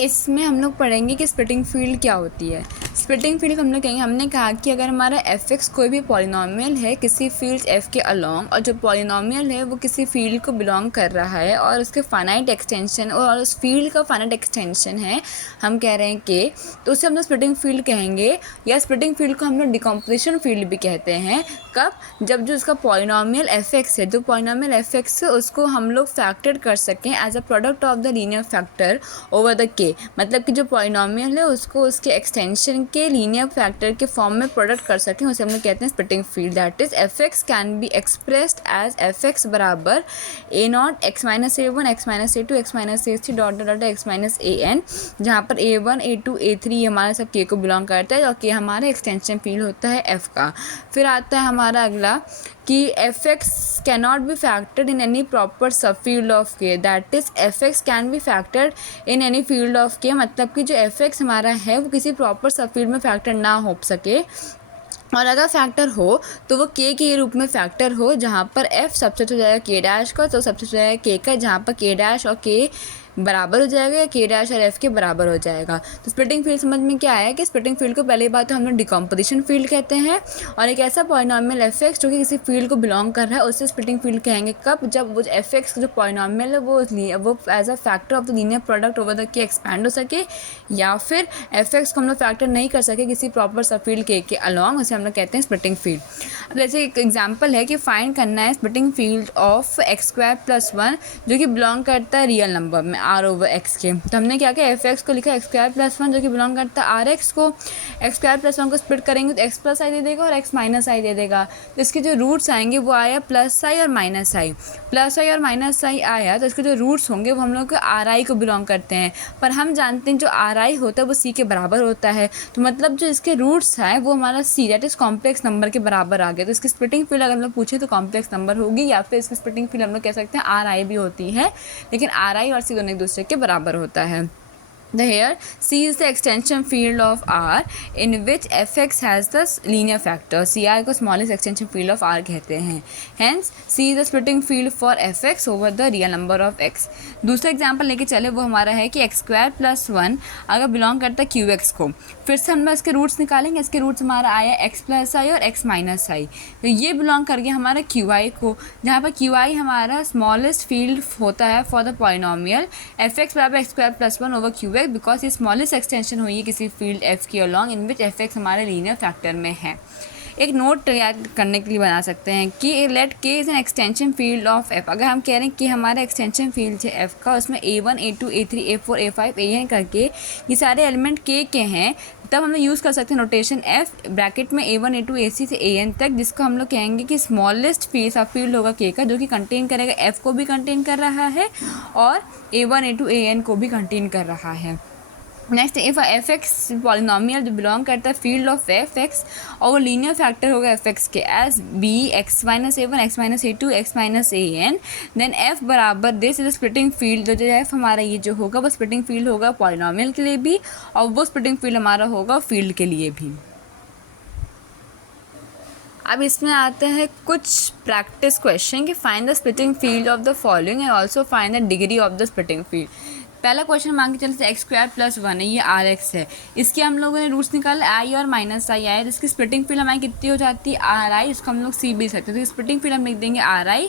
इसमें हम लोग पढ़ेंगे कि स्प्लिटिंग फील्ड क्या होती है। स्प्लिटिंग फील्ड हम लोग कहेंगे, हमने कहा कि अगर हमारा f(x) कोई भी पॉलिनॉमियल है किसी फील्ड f के अलोंग, और जो पॉलिनॉमियल है वो किसी फील्ड को बिलोंग कर रहा है और उसके फाइनाइट एक्सटेंशन और उस फील्ड का फाइनाइट एक्सटेंशन है, हम कह रहे हैं कि, तो उसे हम लोग स्प्लिटिंग फील्ड कहेंगे। या स्प्लिटिंग फील्ड को हम लोग डिकम्पोजिशन फील्ड भी कहते हैं। कब? जब जो उसका पॉलिनॉमियल f(x) है, जो पॉलिनॉमियल f(x) है उसको हम लोग फैक्टर कर सकें as a product of the linear factor over the k। मतलब कि जो पॉलिनॉमियल है उसको उसके एक्सटेंशन के लीनियर फैक्टर के फॉर्म में प्रोडक्ट कर सकें, उसे हम लोग कहते हैं splitting field. That is f(x) can be expressed as f(x) बराबर a0 x minus a1 x minus a2 x minus a3 dot dot x minus an, जहाँ पर a1 a2 a3 हमारा सब k को बिलोंग करता है और k हमारा एक्सटेंशन फील्ड होता है f का। फिर आता है हमारा अगला कि f(x) cannot be factored in any proper subfield of k, that is f(x) can be factored in any field of k। मतलब कि जो f(x) हमारा है वो किसी प्रॉपर सबफील्ड में फैक्टर ना हो सके, और अगर फैक्टर हो तो वो k के रूप में फैक्टर हो, जहाँ पर f सबसेट हो जाएगा k डैश का, तो सबसेट हो जाएगा k का, जहाँ पर k डैश और k बराबर हो जाएगा या k डैश और f के बराबर हो जाएगा। तो स्प्लिटिंग फील्ड समझ में क्या आया कि स्प्लिटिंग फील्ड को पहली बात तो हम लोग डिकम्पोजिशन फील्ड कहते हैं, और एक ऐसा पॉलिनॉमियल f(x) जो कि किसी फील्ड को बिलोंग कर रहा है उससे स्प्लिटिंग फील्ड कहेंगे। कब? जब वो f(x) जो पॉलिनॉमियल है वो as a factor of the linear product over the k expand हो सके, या फिर f(x) को हम लोग फैक्टर नहीं कर सके किसी प्रॉपर सब फील्ड k के अलॉन्ग, उसे हम लोग कहते हैं स्प्लिटिंग फील्ड। अब जैसे एक एग्जाम्पल है कि फाइंड करना है स्प्लिटिंग फील्ड ऑफ x² + 1 जो कि बिलोंग करता है रियल नंबर में r ओवर x के। तो हमने क्या किया, f(x) को लिखा x² + 1 जो कि बिलोंग करता है rx को। x² + 1 को स्प्लिट करेंगे तो x + i दे देगा और x - i दे देगा। तो इसके जो रूट्स आएंगे वो आया +i और -i। +i और -i आया तो इसके जो रूट्स होंगे वो हम लोग ri को बिलोंग करते हैं, पर हम जानते हैं जो ri होता है वो c के बराबर होता है। तो मतलब जो इसके रूट्स हैं वो हमारा c that is complex number के बराबर आ गया। तो इसकी स्प्लिटिंग फील्ड अगर हम लोग पूछे तो कॉम्प्लेक्स नंबर होगी, या फिर इसकी स्प्लिटिंग फील्ड हम लोग कह सकते हैं ri भी होती है, लेकिन ri और c दोनों एक दूसरे के बराबर होता है। Here C is the extension field of R in which f(x) has the linear factor। Ci को smallest extension field of R कहते हैं। Hence C is the splitting field for f(x) over the real number of x। दूसरा example लेके चले, वो हमारा है कि x² + 1 अगर बिलोंग करता है qx को, फिर से हम इसके रूट्स निकालेंगे। इसके रूट्स हमारा आया x + i और x - i, तो ये बिलोंग कर गया हमारा qi को, जहाँ पर qi हमारा स्मॉलेस्ट फील्ड होता है फॉर द पॉलिनॉमियल f(x) बराबर x² + 1 ओवर qx, बिकॉज ये स्मॉलेस्ट एक्सटेंशन हुई है किसी फील्ड f के अलॉन्ग इन विच f(x) हमारे लीनियर फैक्टर में है। एक नोट तैयार करने के लिए बना सकते हैं कि let k is an extension field of f। अगर हम कह रहे हैं कि हमारा एक्सटेंशन फील्ड है f का, उसमें a1 a2 a3 a4 a5 an करके ये सारे एलिमेंट k के हैं, तब हम लोग यूज़ कर सकते हैं नोटेशन f ब्रैकेट में a1 a2 ac से an तक, जिसको हम लोग कहेंगे कि स्मॉलेस्ट सब फील्ड होगा k का, जो कि कंटेन करेगा f को भी कंटेन कर रहा है और a1 a2 an को भी कंटेन कर रहा है। नेक्स्ट, इफ f(x) पॉलिनॉमियल जो बिलोंग करता है फील्ड ऑफ f(x) और वो लीनियर फैक्टर होगा f(x) के as b x - a1 x - a2 x - an, then f बराबर दिस इज स्प्लिटिंग फील्ड। जो f हमारा ये जो होगा वो स्प्लिटिंग फील्ड होगा पॉलिनॉमियल के लिए भी, और वो स्प्लिटिंग फील्ड हमारा होगा फील्ड के लिए भी। अब इसमें आते हैं कुछ प्रैक्टिस क्वेश्चन कि find the splitting field of the following and also find the degree of the splitting field. पहला क्वेश्चन मांग के चलते x² + 1 है, ये rx है, इसके हम लोगों ने रूट्स निकाले i और -i आए, जिसकी स्प्लिटिंग फील्ड हमारी कितनी हो जाती है ri, इसको हम लोग c भी लिख सकते हैं। तो स्प्लिटिंग फील्ड हम लिख देंगे ri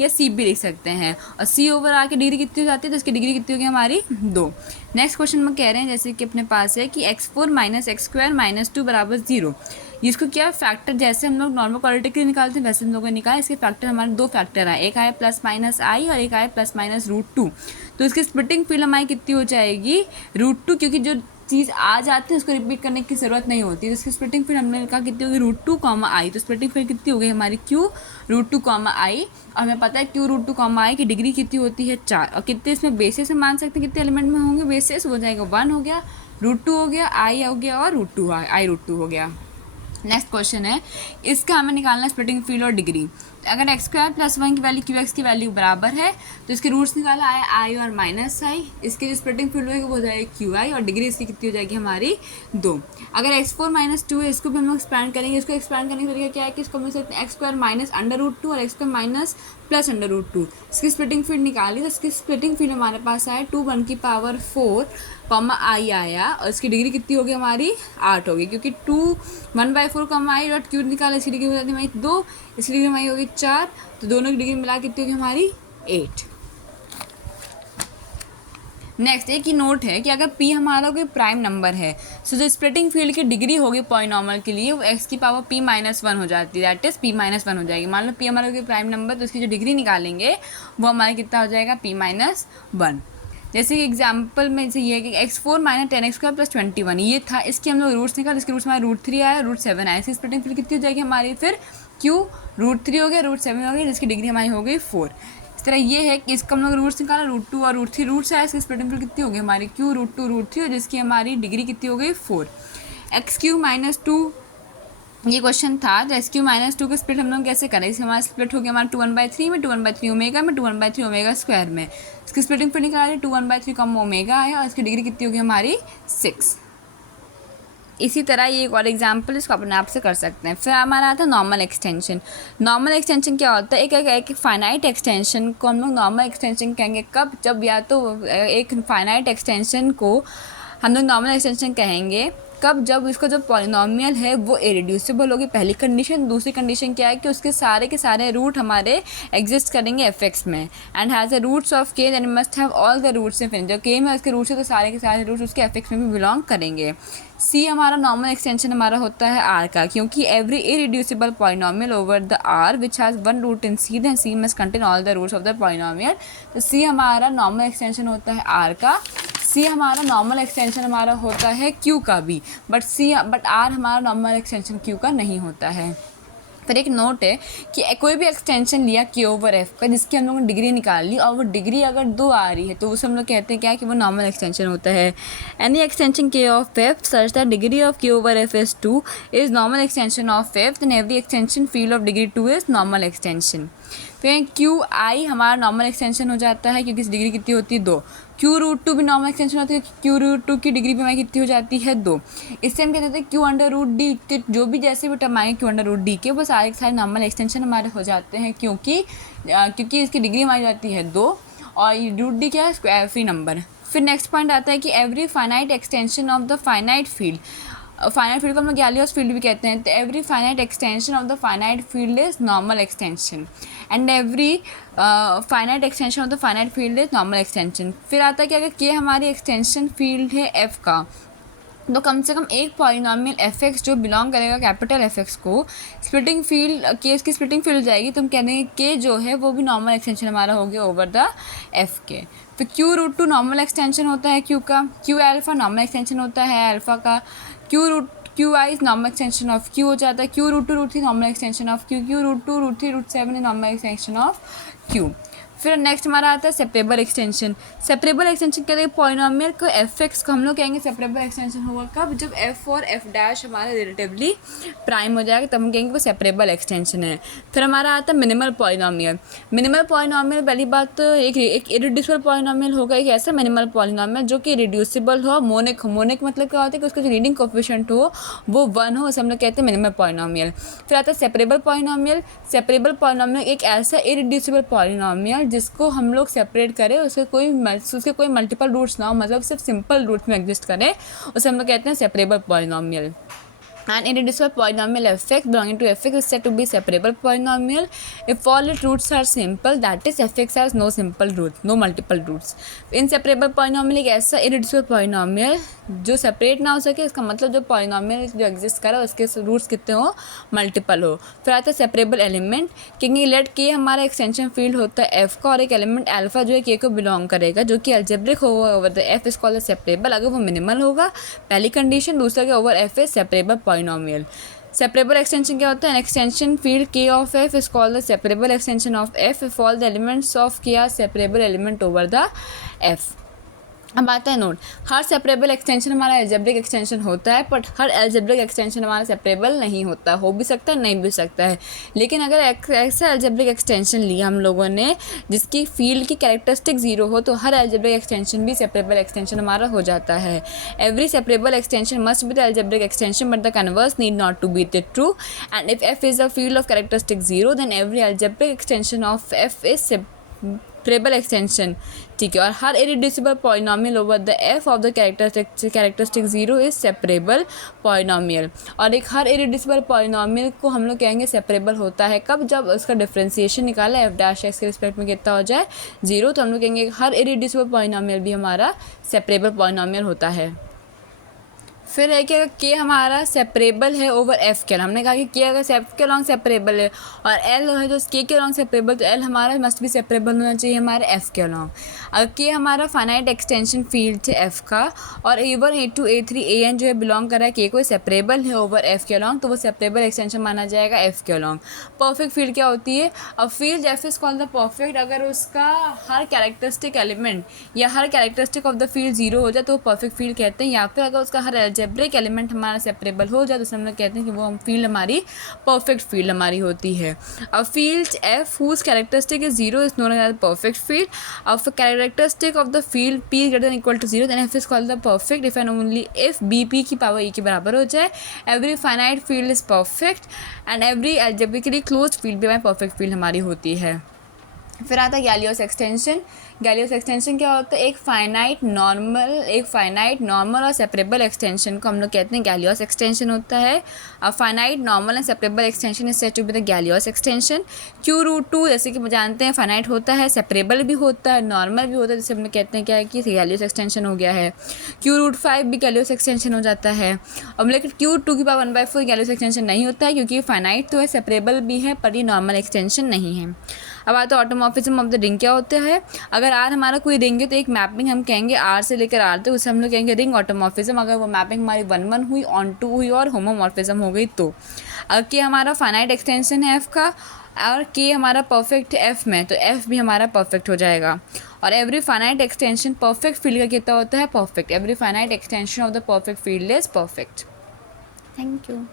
या c भी लिख सकते हैं, और c ओवर r की डिग्री कितनी हो जाती है, तो इसकी डिग्री कितनी होगी हमारी 2। नेक्स्ट क्वेश्चन में कह रहे हैं जैसे कि अपने पास है कि x4 - x² - 2 बराबर 0। जिसको क्या फैक्टर जैसे हम लोग नॉर्मल क्वालिटी के निकालते हैं वैसे हम लोगों ने निकाला। इसके फैक्टर हमारे 2 फैक्टर आए, एक आया +-i और एक आया +-√2। तो इसकी स्प्लिटिंग फील्ड हमारी कितनी हो जाएगी √2, क्योंकि जो चीज़ आ जाती है उसको रिपीट करने की ज़रूरत नहीं होती। तो इसकी स्प्लिटिंग फील्ड हमने कहा कितनी होगी √2, i। तो स्प्लिटिंग फील्ड कितनी हो गई हमारी q √2, i, और हमें पता है q √2, i की डिग्री कितनी होती है 4। और कितने इसमें बेसिस में मान सकते हैं, कितने एलिमेंट में होंगे बेसिस, हो जाएगा 1 हो गया, √2 हो गया, i हो गया और √2 हो गया। नेक्स्ट क्वेश्चन है, इसका हमें निकालना है स्प्लिटिंग फील्ड और डिग्री। अगर x² + 1 की वैल्यू qx की वैल्यू बराबर है तो इसके रूट्स निकाला आया i और -i, इसकी जो स्प्लिटिंग फील्ड होगी वो हो जाएगी qi और डिग्री इसकी कितनी हो जाएगी हमारी 2। अगर x4 - 2 है, इसको भी हम लोग एक्सपैंड करेंगे। इसको एक्सपैंड करने का तरीका क्या है कि इसको हम लिख सकते हैं x² - √2 और x² प्लस अंडर रूट 2। इसकी स्प्लिटिंग फील्ड निकाली तो इसकी स्प्लिटिंग फील्ड हमारे पास आया 2 1 की पावर 4 कॉमा आई आया, और इसकी डिग्री कितनी होगी हमारी 8 होगी, क्योंकि 2 1/4 कॉमा आई डॉट क्यू निकाला, इसकी डिग्री हो जाती है हमारी 2, इसकी डिग्री हमारी होगी 4, तो दोनों की डिग्री मिला कितनी होगी हमारी 8। नेक्स्ट एक ही नोट है कि अगर p हमारा कोई प्राइम नंबर है, सो जो स्प्लिटिंग फील्ड की डिग्री होगी पॉलिनॉमियल के लिए वो x की पावर p-1 हो जाती है, दैट इज p-1 हो जाएगी। मान लो p हमारा कोई प्राइम नंबर, तो उसकी जो डिग्री निकालेंगे वो हमारा कितना हो जाएगा p-1। जैसे कि एग्जाम्पल में जैसे ये है कि x4 - 10x² + 21 ये था, इसके हम लोग रूट्स निकाल, इसके रूट्स हमारे √3 आया, √7 आया, इसकी स्प्लिटिंग फील्ड कितनी हो जाएगी हमारी फिर q √3 हो गया, √7 हो गया, जिसकी डिग्री हमारी हो गई 4। इस तरह ये है कि इसका हम लोग रूट्स निकाला, √2 और √3 रूट्स आया, इसकी स्प्लिटिंग फील्ड कितनी हो गई हमारी q √2 √3, और जिसकी हमारी डिग्री कितनी हो गई 4। x³ - 2 ये क्वेश्चन था, तो x³ - 2 का स्प्लिट हम लोग कैसे करें, इसमें हमारा स्प्लिट हो गया हमारा 2 1/3 में, 2 1/3 ओमेगा में, 2 1/3 ओमेगा स्क्वायर में। इसकी स्प्लिटिंग फील्ड निकाली 2 1/3 कम ओमेगा आया, और इसकी डिग्री कितनी होगी हमारी 6। इसी तरह ये एक और एग्जाम्पल इसको अपने आप से कर सकते हैं। फिर हमारा आता है नॉर्मल एक्सटेंशन। नॉर्मल एक्सटेंशन क्या होता है, एक फाइनाइट एक्सटेंशन को हम लोग नॉर्मल एक्सटेंशन कहेंगे कब, जब या तो एक फाइनाइट एक्सटेंशन को हम लोग नॉर्मल एक्सटेंशन कहेंगे कब, जब इसका जो पॉलिनॉमियल है वो इरेड्यूसिबल होगी, पहली कंडीशन। दूसरी कंडीशन क्या है कि उसके सारे के सारे रूट हमारे एग्जिस्ट करेंगे एफ में, and has the roots of K, then must have all the roots in, जो के में उसके रूट्स है तो सारे के सारे रूट्स उसके एफ में भी बिलोंग करेंगे। सी हमारा नॉर्मल एक्सटेंशन हमारा होता है आर का, क्योंकि every irreducible polynomial over the R which has one root in C, then C must contain all the roots of the polynomial. तो सी हमारा नॉर्मल एक्सटेंशन होता है आर का। सी हमारा नॉर्मल एक्सटेंशन हमारा होता है क्यू का भी, बट आर हमारा नॉर्मल एक्सटेंशन क्यू का नहीं होता है। फिर एक नोट है कि कोई भी एक्सटेंशन लिया के ओवर एफ का, जिसकी हम लोगों ने डिग्री निकाल ली, और वो डिग्री अगर 2 आ रही है तो उसे हम लोग कहते हैं क्या कि वो नॉर्मल एक्सटेंशन होता है। Any extension K of F such that degree of K over F is 2 is normal extension of F, then every extension field of degree 2 is normal extension. फिर क्यू आई हमारा normal extension हो जाता है, क्योंकि इस degree कितनी होती है 2। q√2 भी नॉर्मल एक्सटेंशन होती है, q√2 की डिग्री भी हमारी कितनी हो जाती है 2। इससे हम कहते हैं q√d के जो भी जैसे भी टर्म आएंगे q√d के वो सारे के सारे नॉर्मल एक्सटेंशन हमारे हो जाते हैं, क्योंकि इसकी डिग्री हमारी जाती है 2, और √d क्या है स्क्वायर फ्री नंबर। फिर नेक्स्ट पॉइंट आता है कि every finite extension of the finite field, finite field को हम लोग गैलियस फील्ड भी कहते हैं, तो every finite extension of the finite field is normal extension, and every finite extension of the finite field is normal extension. फिर आता है कि अगर के हमारी एक्सटेंशन फील्ड है एफ का, तो कम से कम एक पॉलिनॉमियल एफ एक्स जो बिलोंग करेगा कैपिटल एफ एक्स को, स्प्लिटिंग फील्ड के इसकी स्प्लिटिंग फील्ड जाएगी, तो हम कह देंगे के जो है वो भी नॉर्मल एक्सटेंशन हमारा हो गया ओवर द एफ के। फिर q√2 नॉर्मल एक्सटेंशन होता है क्यू का, क्यू अल्फा नॉर्मल एक्सटेंशन होता है अल्फा का, Q I normal extension of Q हो जाता है, q√2 √3 normal extension of Q, q√2 √3 √7 normal extension of Q. फिर नेक्स्ट हमारा आता है सेपरेबल एक्सटेंशन। सेपरेबल एक्सटेंशन कहते हैं पॉलिनॉमियल को एफ एक्स को हम लोग कहेंगे सेपरेबल एक्सटेंशन होगा कब, जब एफ और एफ डैश हमारा रिलेटिवली प्राइम हो जाएगा, तब हम कहेंगे वो सेपरेबल एक्सटेंशन है। फिर हमारा आता है मिनिमल पॉलिनॉमियल। मिनिमल पॉलिनॉमियल पहली बात तो एक इरेड्यूसिबल पॉलिनॉमियल होगा, एक ऐसा मिनिमल पॉलिनॉमियल जो कि रिड्यूसिबल हो, मोनिक हो। मोनिक मतलब क्या होता है कि उसका जो लीडिंग कोफिशिएंट हो वो 1 हो, उसे हम लोग कहते हैं मिनिमल पॉलिनॉमियल। फिर आता है सेपरेबल पॉलिनॉमियल। सेपरेबल पॉलिनॉमियल एक ऐसा इरेड्यूसिबल पॉलिनॉमियल जिसको हम लोग सेपरेट करें, उसके कोई मल्टीपल रूट्स ना हो, मतलब सिर्फ सिंपल रूट्स में एग्जिस्ट करें, उसे हम लोग कहते हैं separable polynomial. An irreducible polynomial fx belonging to fx is said to be separable polynomial if all its roots are simple, that is fx has no simple root, no multiple roots. Inseparable polynomial एक ऐसा irreducible polynomial जो separate ना हो सके, इसका मतलब जो polynomial जो एग्जिस्ट करे उसके रूट्स कितने हो, मल्टीपल हो। फिर आता है सेपरेबल एलिमेंट, क्योंकि लेट के हमारा एक्सटेंशन फील्ड होता है एफ का, और एक एलिमेंट अल्फा जो है के को बिलोंग करेगा, जो कि अलजेब्रिक होगा over the F is called separable, अगर वो मिनिमल होगा पहली कंडीशन, दूसरा K over F is separable polynomial. Separable extension क्या होता है, an extension field K of F is called the separable extension of F if all the elements of K are separable element over the F. अब आता है note, हर separable extension हमारा algebraic extension होता है, बट हर algebraic extension हमारा separable नहीं होता, हो भी सकता है नहीं भी सकता है। लेकिन अगर ऐसा एल्जेब्रिक एक्सटेंशन लिया हम लोगों ने जिसकी फील्ड की कैरेक्टरिस्टिक जीरो हो, तो हर एल्जेब्रिक एक्सटेंशन भी सेपरेबल एक्सटेंशन हमारा हो जाता है। Every separable extension must be the algebraic extension but the converse need not to be the true, and if F is a field of characteristic zero then every algebraic extension of F is separable extension. ठीक है, और हर irreducible polynomial over the F of the characteristic zero is separable polynomial. और एक हर irreducible polynomial को हम लोग कहेंगे सेपरेबल होता है कब, जब उसका डिफरेंशिएशन निकाला एफ डैश एक्स के रिस्पेक्ट में कितना हो जाए जीरो, तो हम लोग कहेंगे हर इरिड्यूसिबल पॉलिनॉमियल भी हमारा सेपरेबल पॉलिनॉमियल होता है। फिर है कि अगर के हमारा सेपरेबल है ओवर एफ के, हमने कहा कि के अगर एफ के अलॉन्ग सेपरेबल है और एल है तो के अलॉन्ग सेपरेबल, तो एल हमारा मस्ट भी सेपरेबल होना चाहिए हमारे एफ के अलॉन्ग। अगर के हमारा फाइनाइट एक्सटेंशन फील्ड है एफ का और A1 A2 A3 AN जो है बिलोंग कर रहा है के कोई सेपरेबल है ओवर एफ के अलॉन्ग, तो वो सेपरेबल एक्सटेंशन माना जाएगा एफ के अलॉन्ग। परफेक्ट फील्ड क्या होती है? अब field F is called the perfect अगर उसका हर कैरेक्टरिस्टिक एलिमेंट या हर characteristic of the field zero हो जाए तो वो परफेक्ट फील्ड कहते हैं, या फिर अगर उसका हर एल्जेब्रिक एलिमेंट हमारा सेपरेबल हो जाए तो हम लोग कहते हैं कि वो हम फील्ड हमारी परफेक्ट फील्ड हमारी होती है। अब field F whose characteristic is zero is known as perfect field. अब characteristic of the field P greater than equal to zero then F is called the perfect if and only if B P की power E के बराबर हो जाए। Every finite field is perfect and every algebraically closed field भी हमारी perfect field हमारी होती है। फिर आता है गैलियस एक्सटेंशन। गैलियस एक्सटेंशन क्या होता है? एक फाइनाइट नॉर्मल और सेपरेबल एक्सटेंशन को हम लोग कहते हैं गैलियस एक्सटेंशन होता है। अब finite normal and separable extension is said to be the Galois extension. Q√2 जैसे कि जानते हैं फाइनाइट होता है, सेपरेबल भी होता है, नॉर्मल भी होता है, जिसे हम लोग कहते हैं क्या है कि गैलियस एक्सटेंशन हो गया है। Q√5 भी गैलियस एक्सटेंशन हो जाता है। अब लेकिन Q2 की पावर 1/4 गैलियस एक्सटेंशन नहीं होता है क्योंकि फाइनाइट तो है, सेपरेबल भी है, पर ये नॉर्मल एक्सटेंशन नहीं है। अब आता है ऑटोमॉर्फिज्म ऑफ द रिंग। क्या होता है? अगर आर हमारा कोई रिंग है तो एक मैपिंग हम कहेंगे आर से लेकर आर तक, उसे हम लोग कहेंगे रिंग ऑटोमॉर्फिज्म। अगर वो मैपिंग हमारी 1/1 हुई, ऑन 2 हुई और होमोमॉर्फिज्म हो गई तो। अगर के हमारा फाइनाइट एक्सटेंशन है एफ का और के हमारा परफेक्ट एफ में, तो एफ भी हमारा परफेक्ट हो जाएगा। और every finite extension perfect field का कितना होता है? Perfect. Every finite extension of the perfect field is perfect. Thank you.